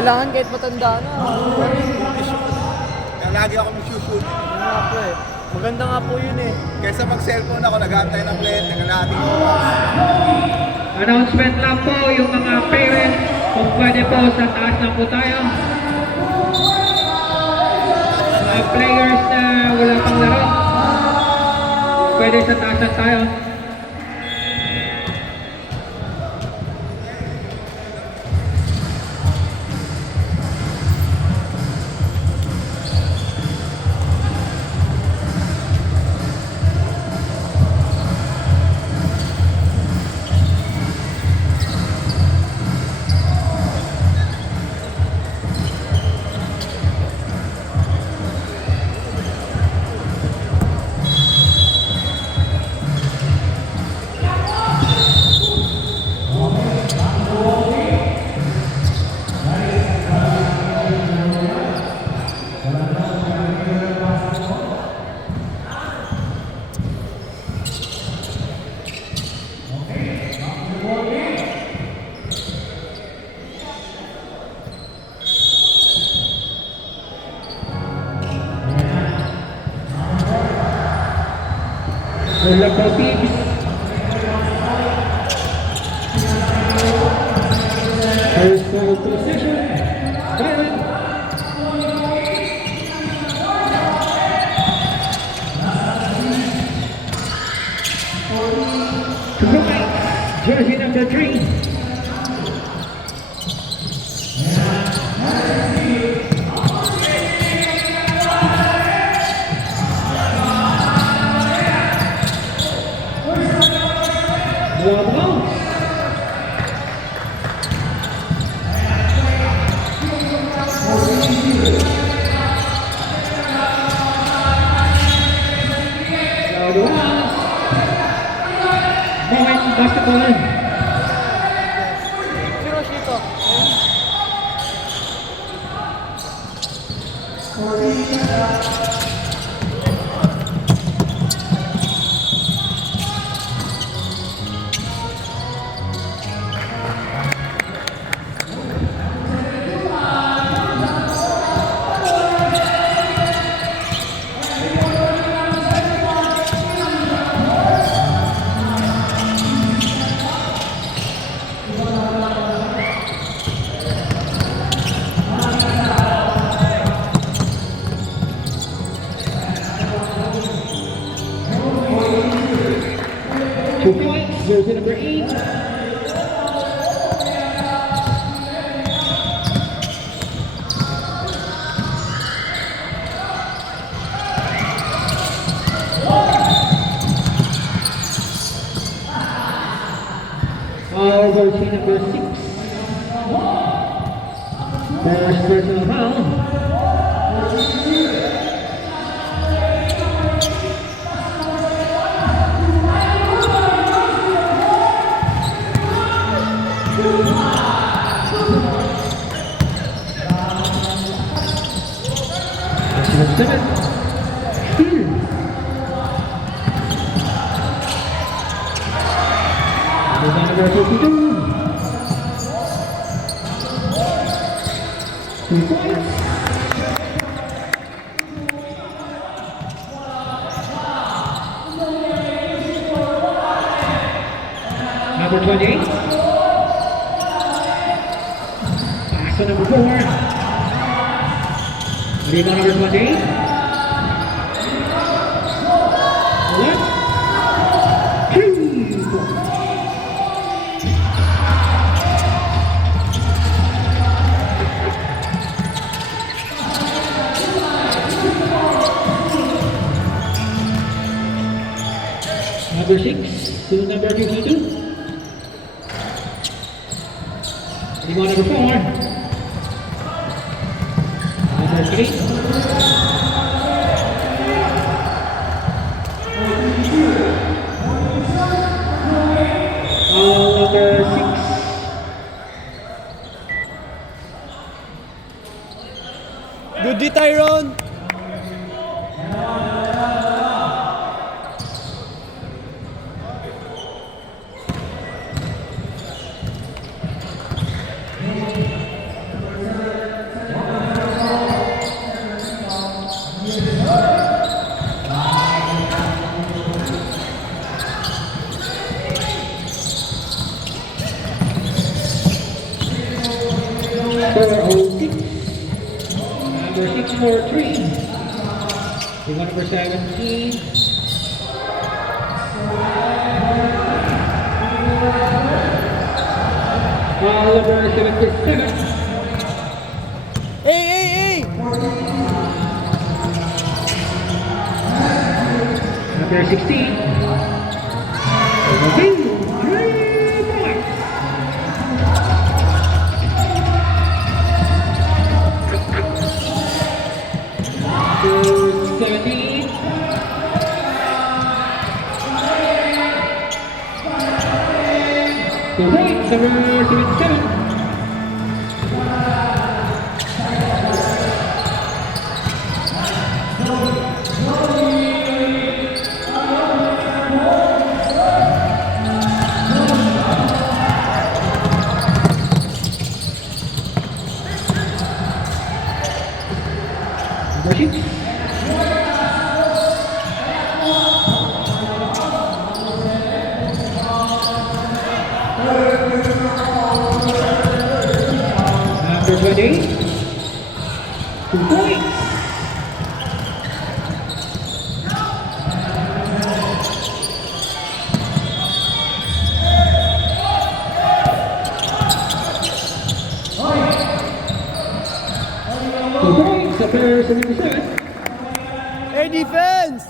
Kailangan kahit matanda na. Kaya lagi ako mag-shoot. Ano nga po eh. Maganda nga po yun eh. Kaysa mag-cellphone ako, nag-aantay ng play, nagkalating oras. Announcement lang po yung mga parents. Kung pwede po, sa taas lang po tayo. Mga players na wala pang laro. Pwede sa taas lang tayo. Wala po teams. First ball position. Thailand. To the right, jersey number 3. Moment basketball in. Si Roshito. Two points, jersey number 8. Jersey number 6. First personal foul. Seven. Steal. Number 52. 2 points. Number 28. Pass to number 4. Rebound number 28. One, two. Number 6 to number 52. Rebound number 4. Number 3. Number 6. Good day, Tyrone! 4:06. Number 643. Rebound number 17. Foul number 77. Hey! Number 16. Overview. 3 points. To 17. To wait, number 77. Number 6. Number 28. 2 points. Number 77. Hey, defense!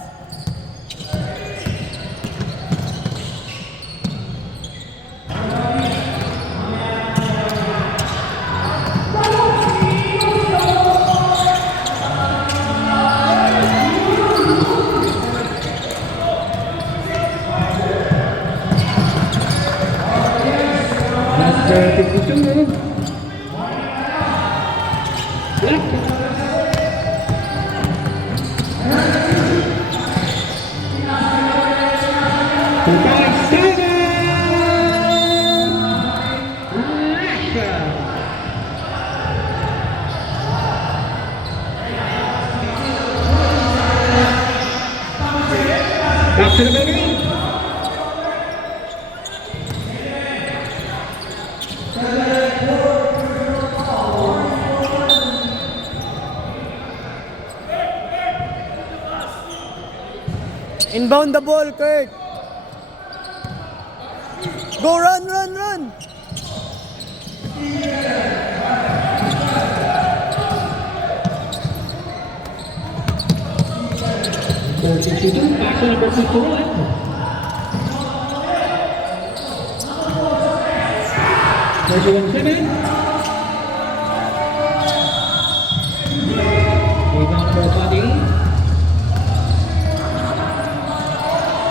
Number 52. Left. Back to the building. Inbound the ball, Kurt! Go, run! Number 62, back to number 51. Number 17. Rebound number 20.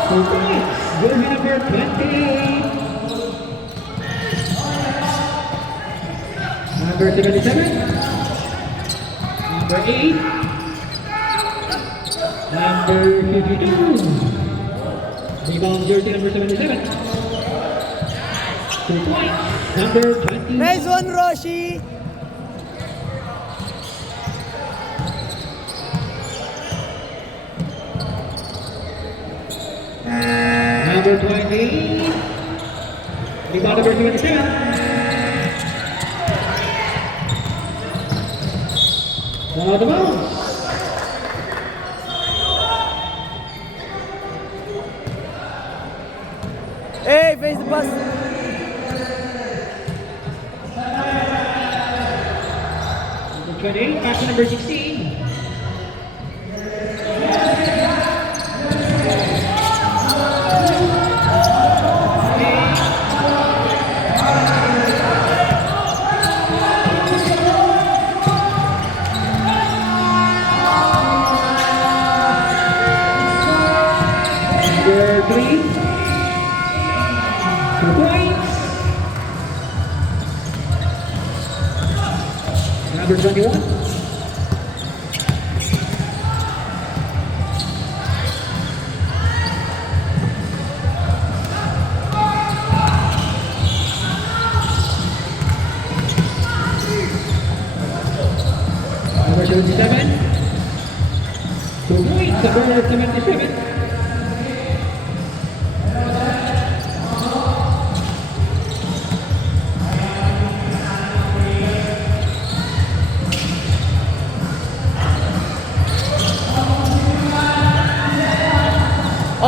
2 points. Jersey number 20. Number 77. Number 8. Number 52. Rebound jersey number 77. 2 points. Number 20. Nice one, Roshi! Number 20. Rebound number 77. One out of bounds. Hey, face the bus! Number 28, back to number 16. Number 3. 2 points. Number 21. Number 77. 2 points. Number 77.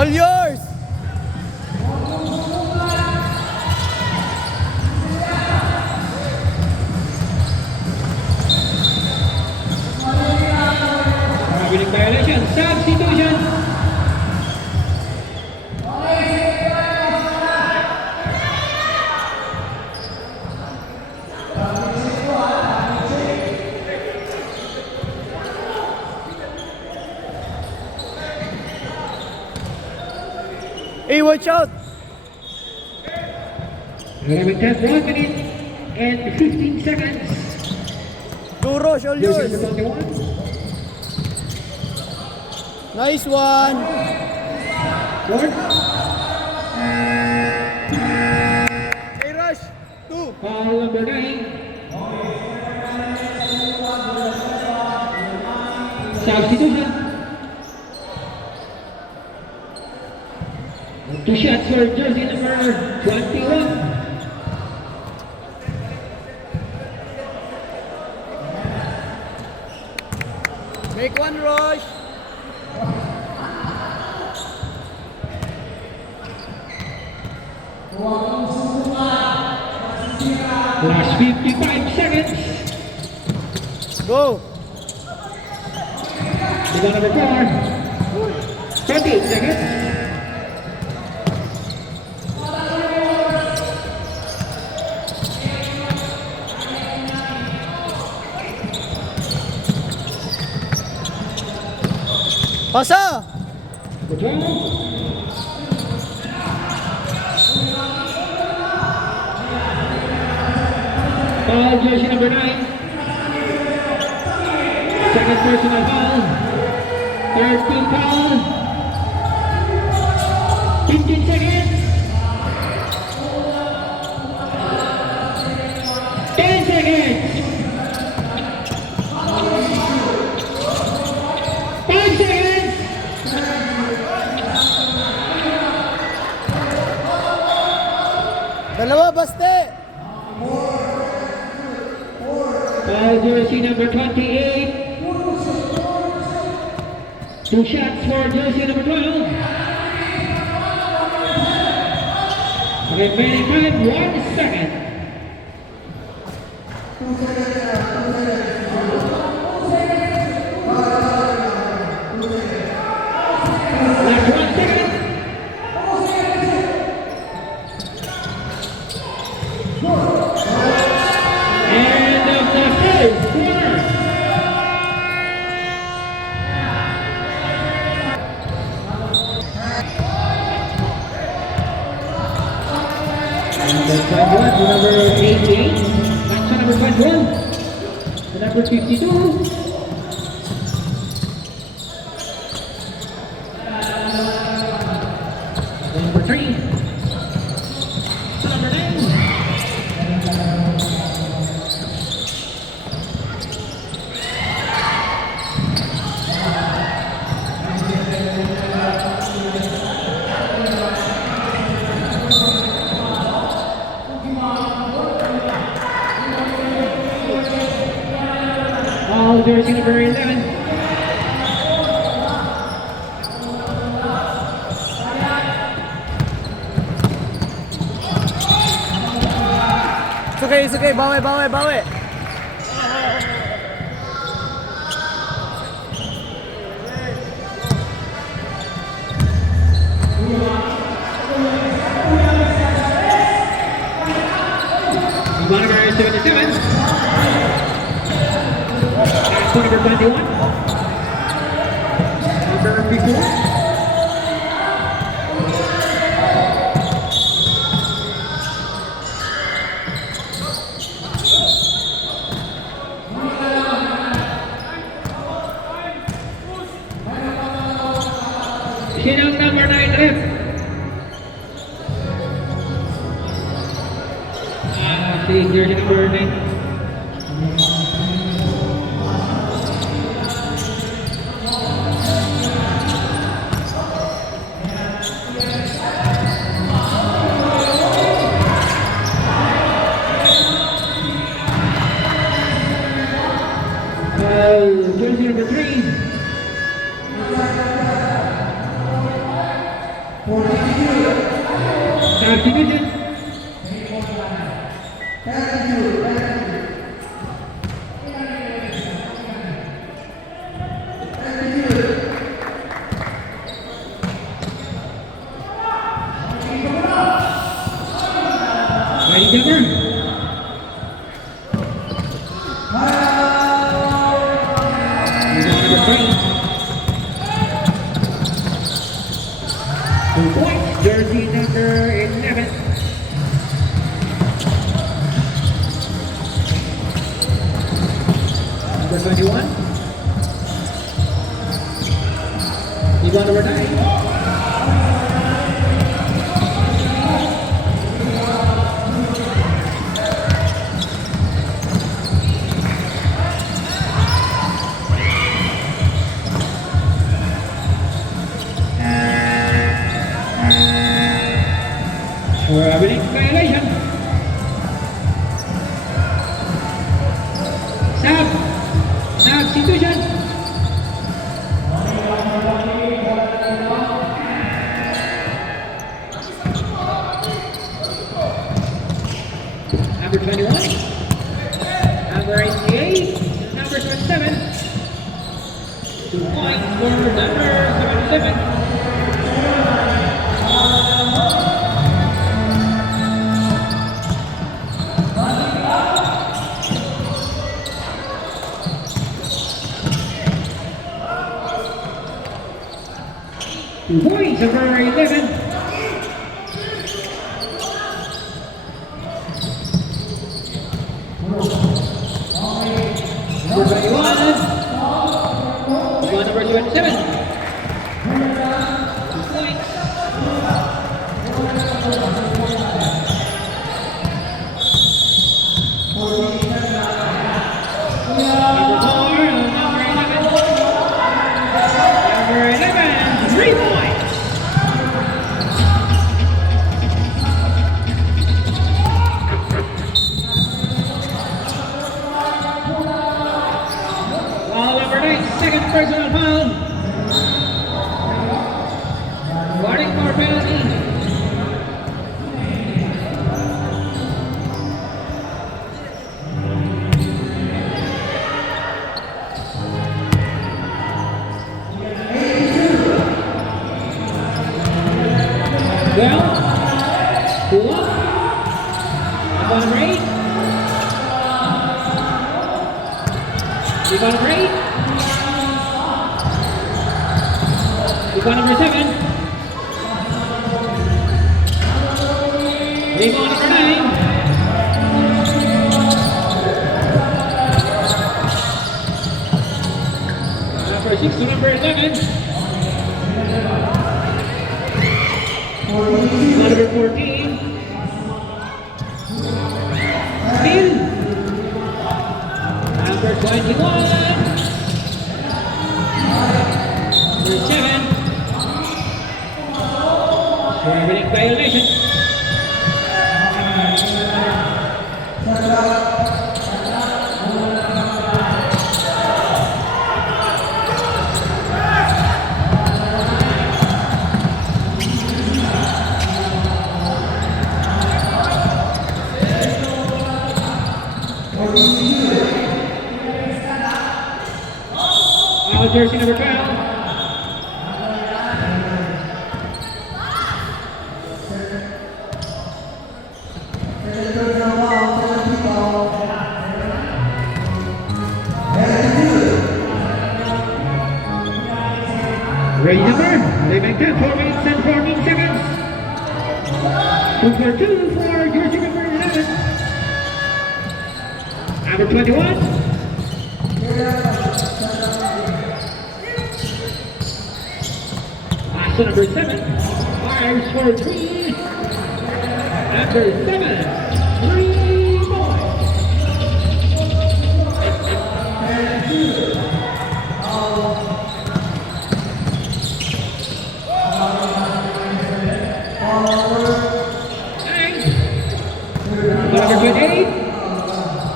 All yours! Habiling violation. Substitution. Hey, watch out! 11-10, 1 minute and 15 seconds. Go, Rosh, all Jersey yours! number 21. Nice one! Short. Hey, Rush! 2! Foul number 9. Substitution. 2 shots for jersey number 21. Make one, Rush! Last 55 seconds. Go! The number 4. 28 seconds. Pasa! The 12. Foul jersey number 9. Second personal foul. Third team foul. 15 seconds. 10 seconds. 5 seconds. Dalawa, baste! Foul jersey number 28. 2 shots for jersey number 12. Remaining time, 1 second. Last 1 second. End of the first quarter. Number 88, back to number 21, to number 52. Number 3, to number 9. Foul jersey number 11. It's okay, bawi, bawi, bawi! Number 77. Back to number 21. Number 54. Sinang number 9 rep? Si jersey number 9. Jersey number 3. Ready, Denver? Number 3. 2 points, jersey number 11. Number 21. Rebound number 9. For a winning violation. Substitution. Number 21. Number 88. Number 27. 2 points for number 77. Points number 11. Number 21. Number 27. 2 points. Number 4. Number 11. 3 points. Second personal foul. Warning for penalty. Well, 2 up. Rebound rate. Rebound rate. Rebound number 7. Rebound number 9. Number 6 to number 11. Number 14. Steal. Number 21. Number 7. For a winning violation. Jersey number 12. Ready number, they make 10 4 minutes and 14 seconds. 2 for 2 for jersey number 11. Number 21. So number 7 fires for 3. Number 7, 3 points. Number 28,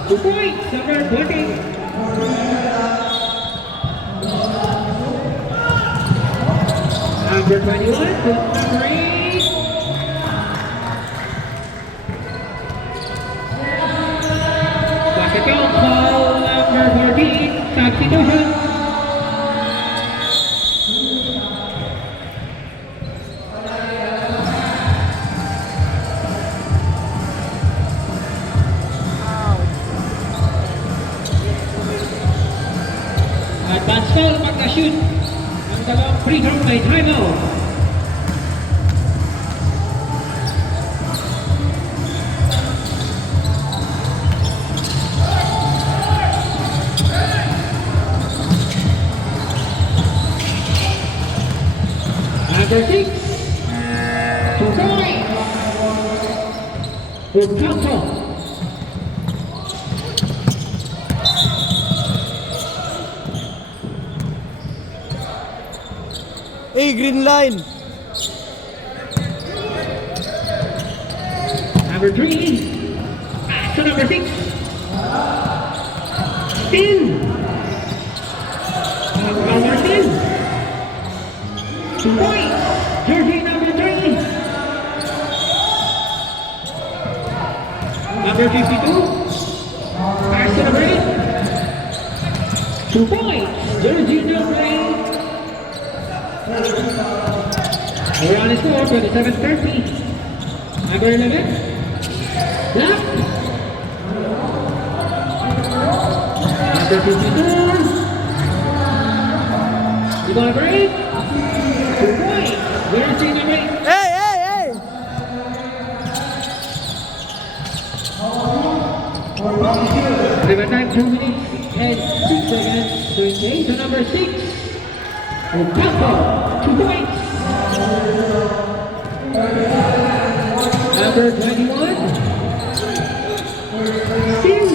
2 points. Number 20. Number 21 to number 8. Basket count, foul number 14, substitution. Advance foul pag na-shoot ang dalawang free throw may timeout. Number 6, 2 points. Ocampo. Hey, green line. Number 3, to number 6. Still. Number 10. 2 points. Jersey number 3. Number 52. Pass to number 8. 2 points. Jersey number 8. We're on the score for the 7:30. Number 11. Black. Number 52. You got a break? 2 points. Jersey number 8. Hey, hey, hey. River time 2 minutes and 6 seconds. 28 to number 6. Ocampo. 2 points. Number 21. Still.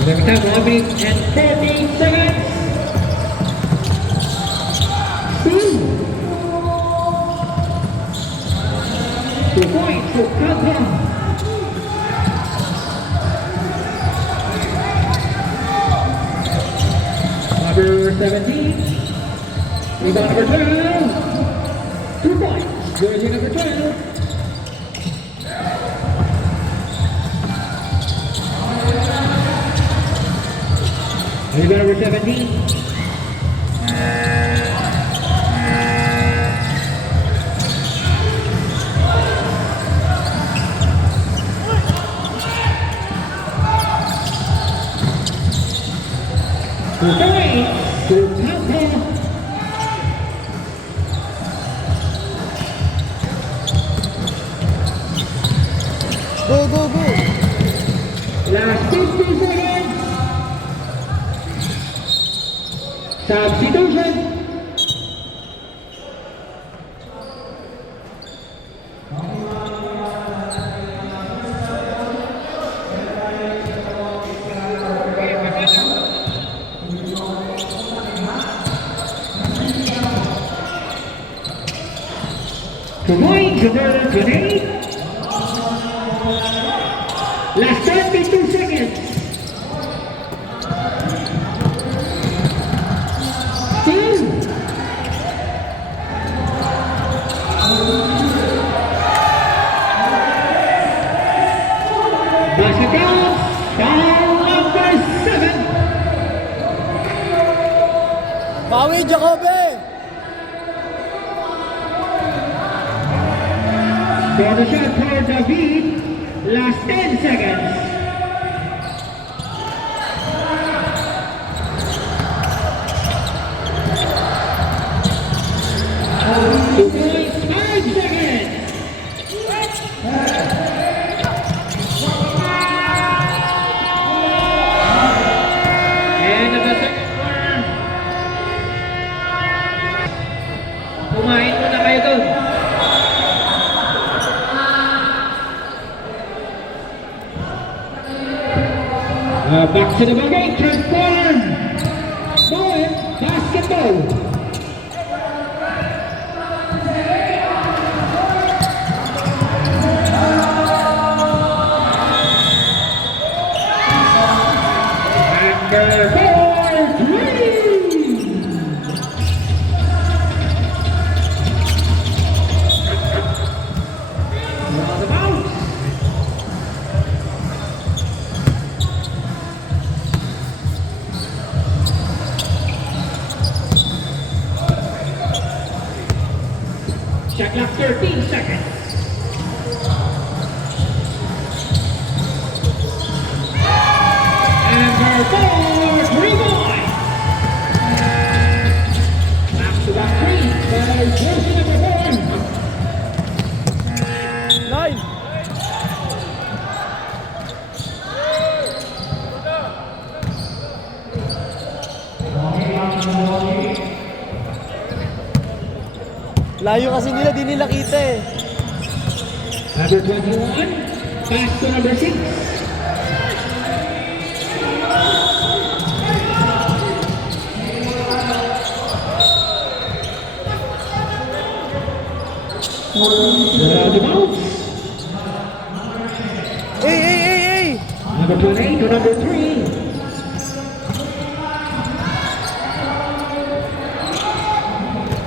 Remember time 1 minute and 14 seconds. Still. 2 points to Ocampo. Number 17. Rebound number 12. 2 points. Jersey number 12. Rebound number 17. To Ocampo. Go, go, go. Last 50 seconds. Substitution. Point number 28. Last 32 seconds. Still. Basket count. Foul number 7. Bawi, Jacobe. For the shot for David, last 10 seconds. Two points, 5 seconds. End of the second quarter. Kumain muna kayo doon. Back to the game, third quarter. Bowen, basketball. Shot clock 13 seconds. Number 4, 3-point. Back-to-back three by jersey number 4. Line. Layo kasi nila, di nila kita eh. Number 21, pass to number 6. Out of bounds. Hey! Number 28 to number 3.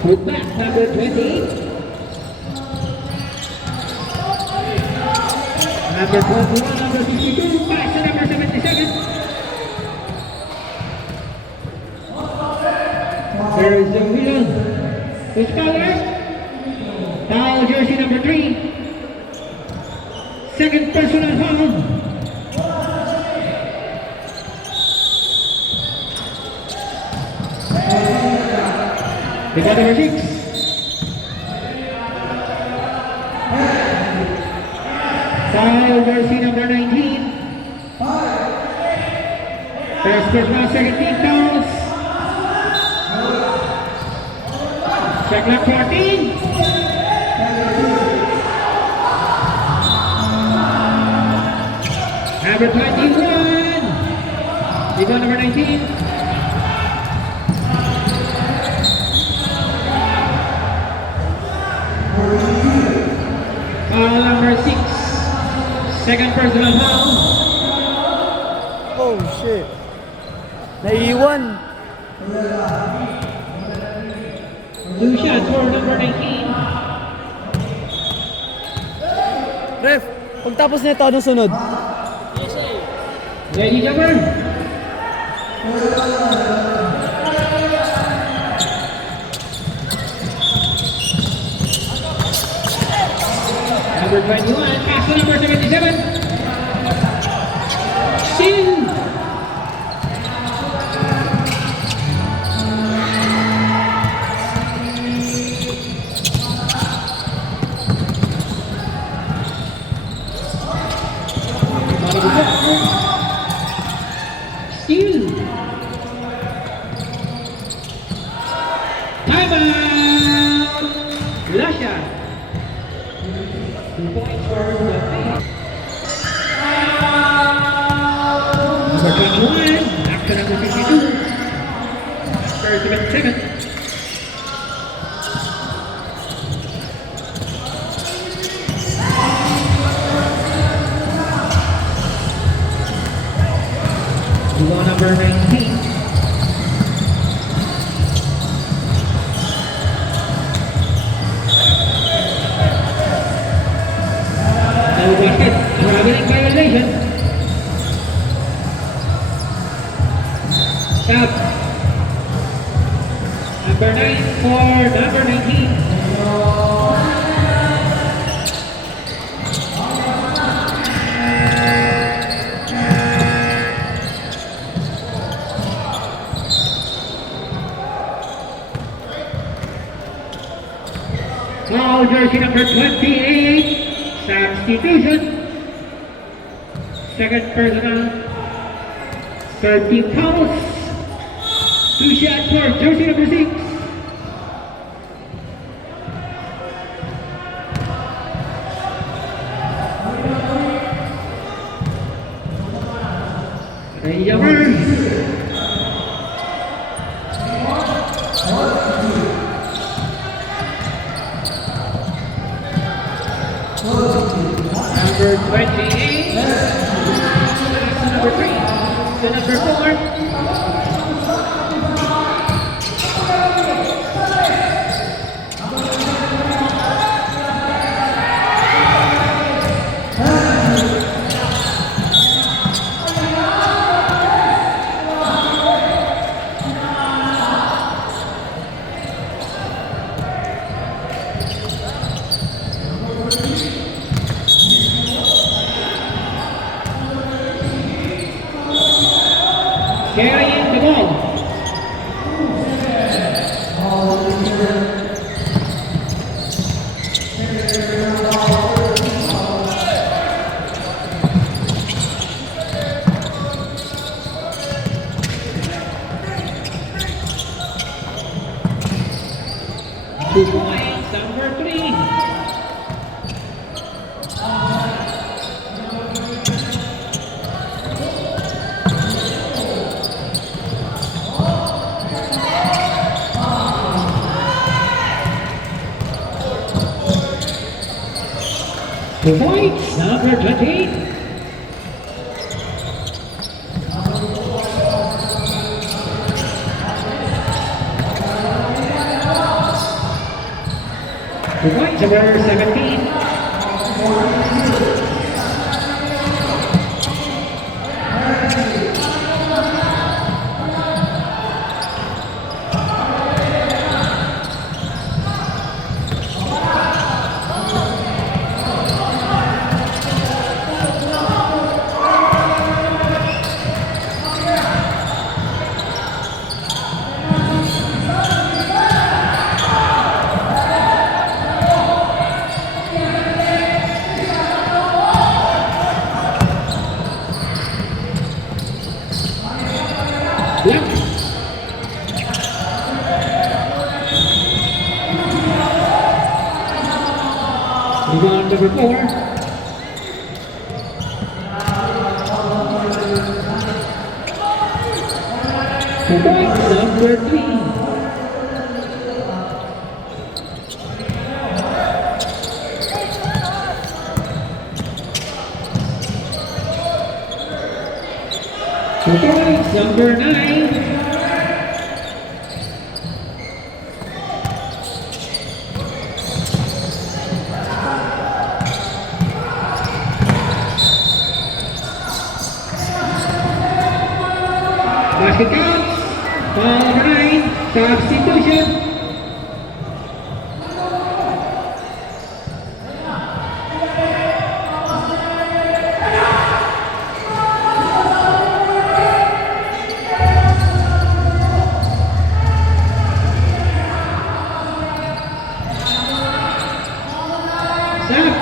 Put back number 28. Number 21, number 62, pass to number 77. There is the wheel. Who's color? Foul jersey number 3. Second personal foul. They got number 6. Foul jersey number 19. First personal, second team fouls. Shot clock 14. Number 21. They got number 19. Foul number 6. Second personal foul. Oh shit. Naiiwan. 2 shots for number 19. Ref, pagtapos nito, anong sunod? Ready, jumper? Number 21, pass to number 77. Steal. Steal. Timeout. Lasha. 2 points for the team. Number 21, back to number 52. 37 seconds. Number 19. No basket. Traveling violation. Stop. Number 9 for number 19. Foul jersey number 28, substitution. Second personal, third team fouls. 2 shots for jersey number 6. Ready, jumper. Number 28, number 3, to number 4. 2 points, number 3. Two points, number 20. Two points, number 17. Yep. Rebound number 4. Two points, number 3. Two points, number 9. Basket counts. Foul number 9. Substitution. Stop.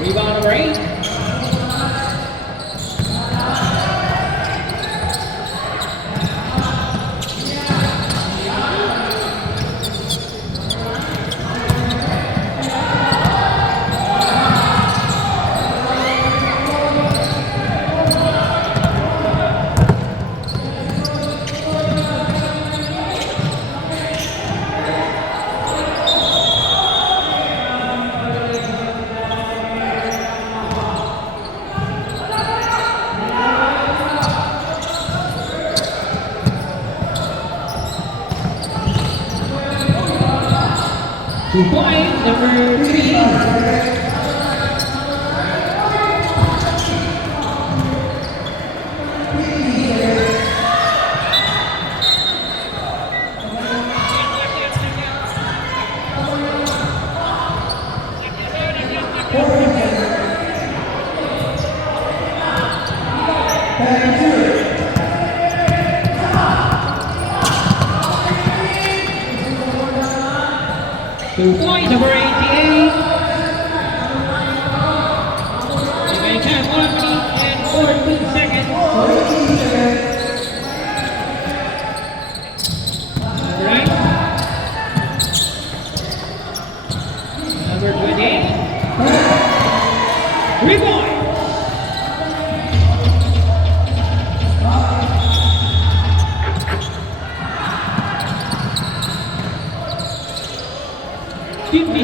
Rebound number 8. Two points, number 3. Two points, number 88. Remaining time 1 minute and 14 seconds. Right. Number 28. 3 points.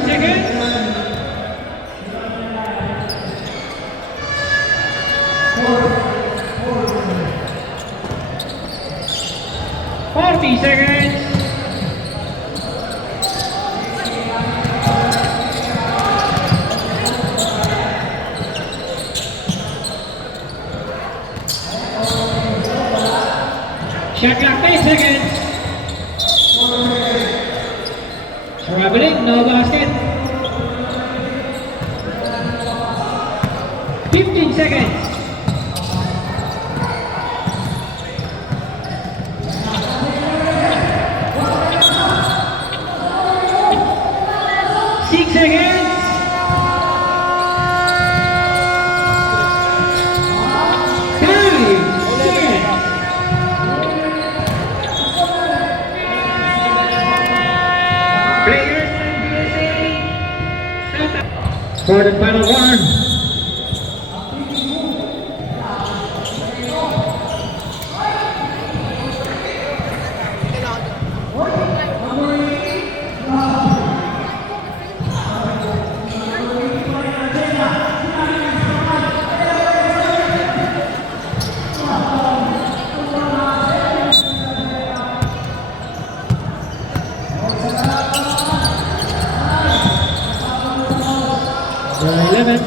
Seconds. 40 seconds. Shot clock 10 seconds. Traveling, no basket. 15 seconds. for the final one. Number 11.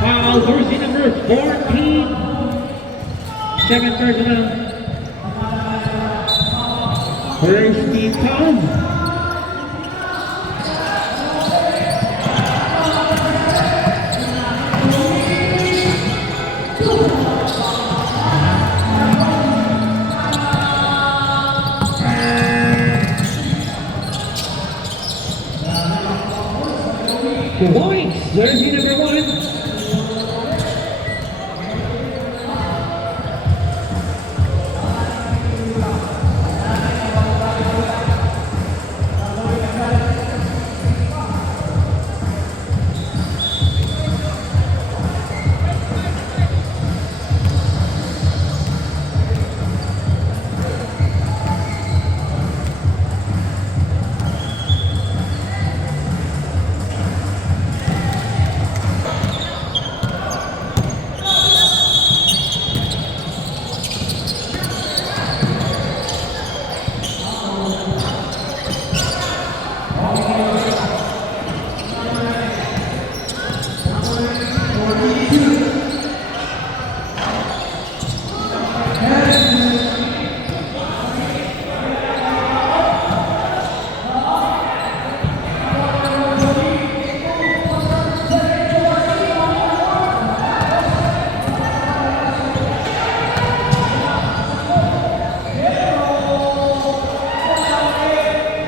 Foul, jersey number 14. Second personal. First team foul. The Whites, jersey number 1.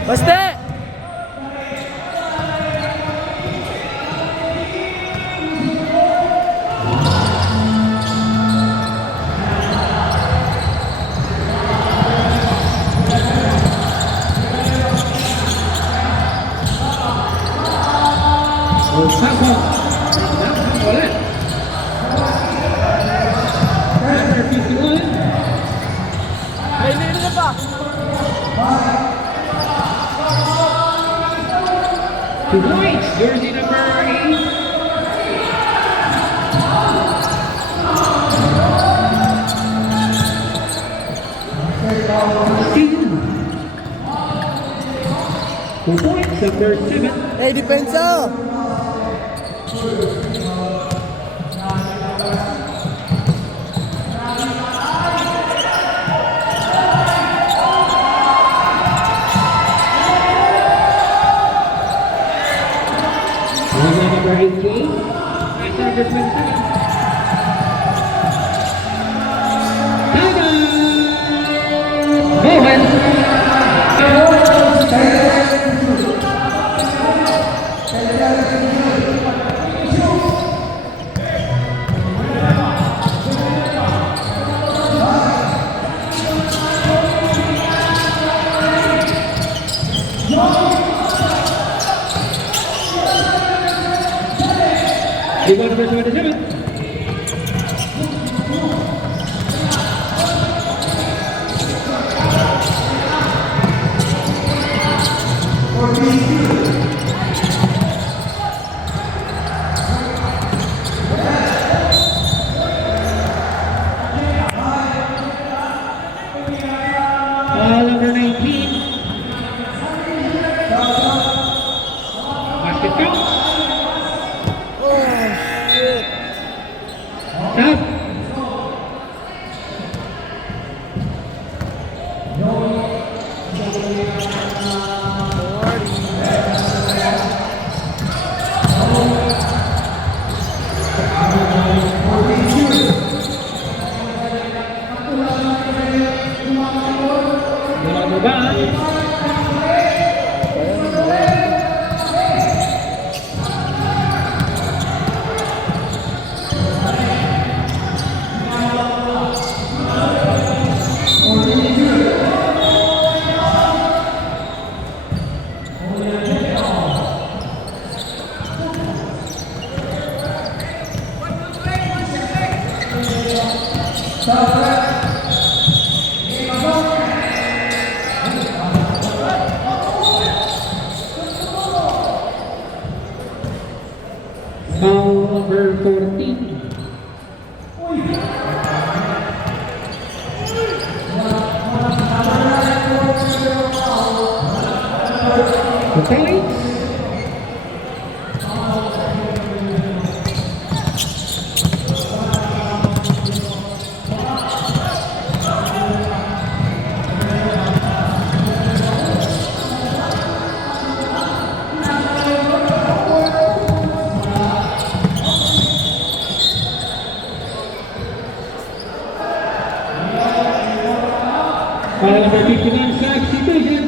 Baste! Osaka. Ulit. Number 51. May nilo na pa. The Whites, jersey number 8. Steven. The Whites, number 7. Eh, depensa. Number 18. That's number 27. Tada! Mohan. Number 27. Babaan. Foul number 14. Okay. Foul number 51, substitution.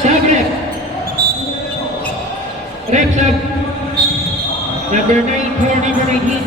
Sub rep. Rep sub. Number 9 for number 19.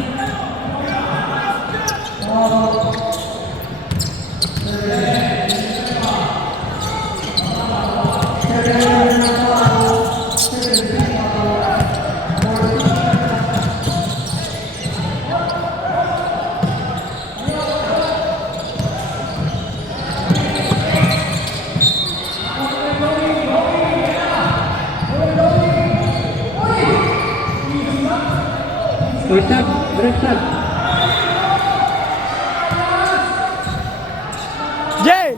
Or sub, rep sub. Jay!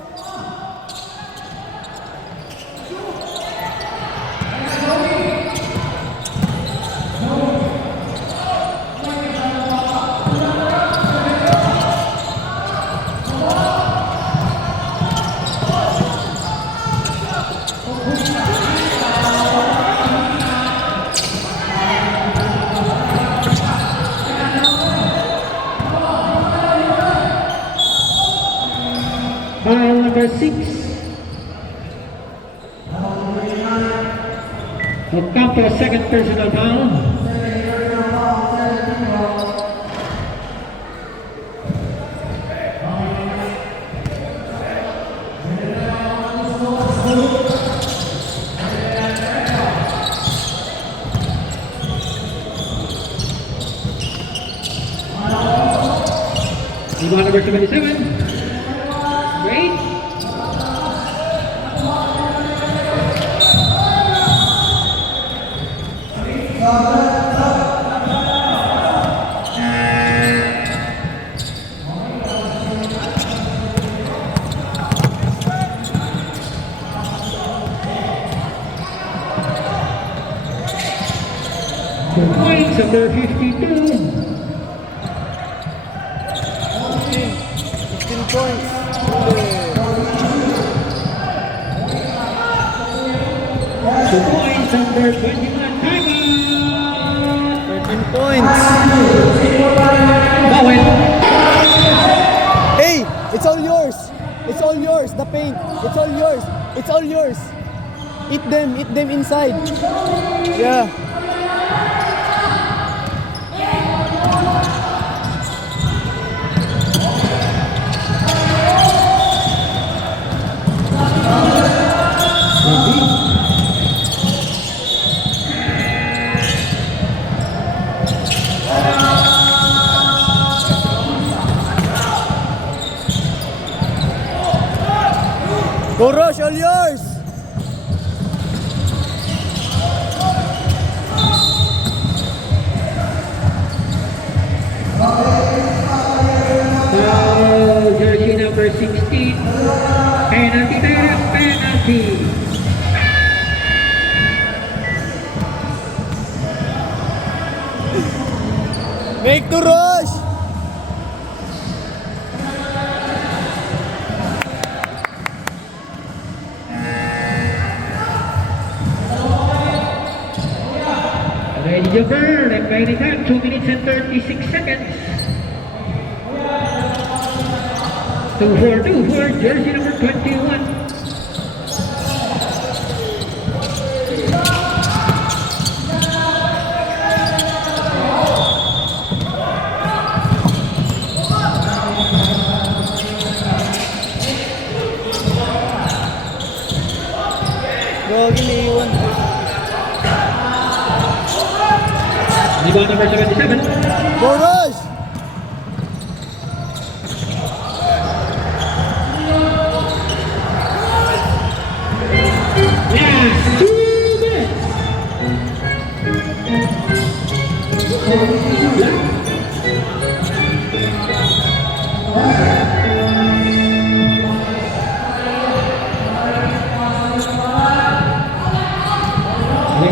Foul number 6. Ocampo, second personal foul. Rebound number 77. Great. For points under 52. 15 points. For points under 21. Timeout. 13 points. Bawal. Hey, it's all yours. It's all yours. The paint. It's all yours. It's all yours. Eat them inside. Yeah. Go Rosh, all yours. Foul number 16. Penalty tayo, penalty. Make to rush! Ready to burn, and by the time, 2 minutes and 36 seconds. 2-4, jersey number 21. Gagi, naiwan. Rebound number 77. Go rush! Last 2 minutes.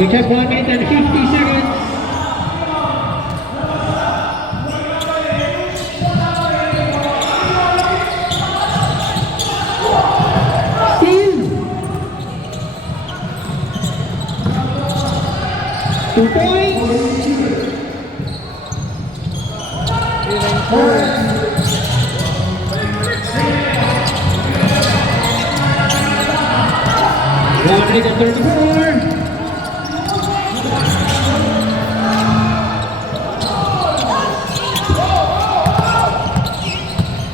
We check 1 minute and 50 seconds. Still 2 points. 1 minute and 34.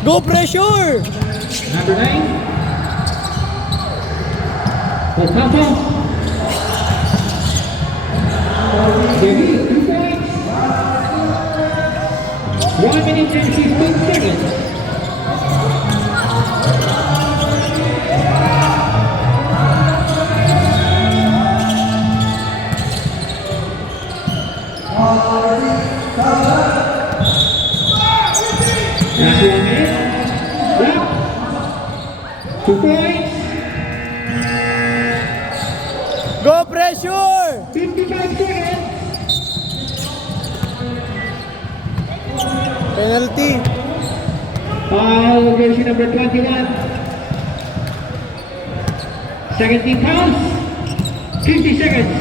Go pressure! Number 9. Ocampo. David, 2 points. 1 minute and 15 seconds. Last 1 minute. Wrap. 2 points. Go pressure! 55 seconds. Penalty. Foul, jersey number 21. 17 fouls. 50 seconds.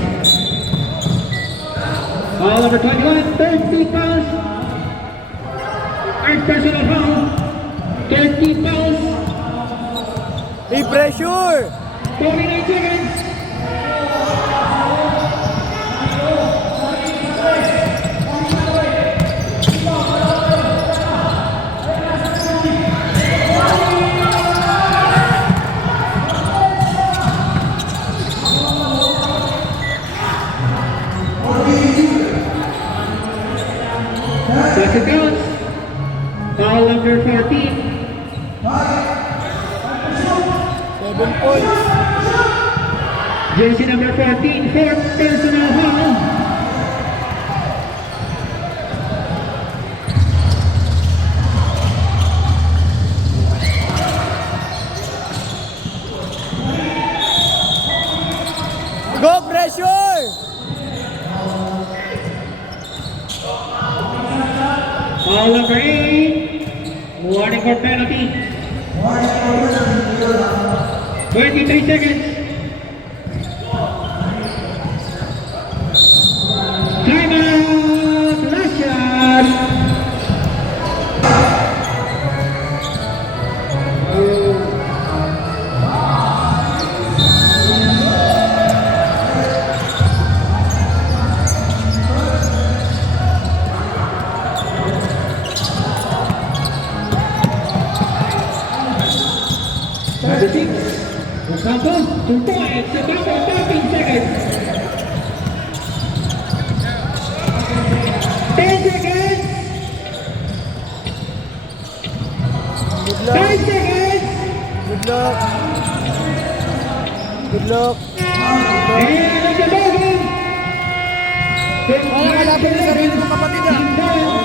Foul number 21. 30 fouls. Third personal foul. 30 fouls. Hey, pressure! 49 seconds. That's it counts. Foul number 14. 7 points. Jersey number 14, fourth personal foul. Go pressure! Foul number 8. Warning for penalty. 23 seconds. Timeout. Last shot. Number 6. Ocampo, 2 points. Ocampo, 13 seconds. 10 seconds. Good luck. 5 seconds. Good luck. Good luck. And the ball. Kalaban ng sarili ng kapatid niya.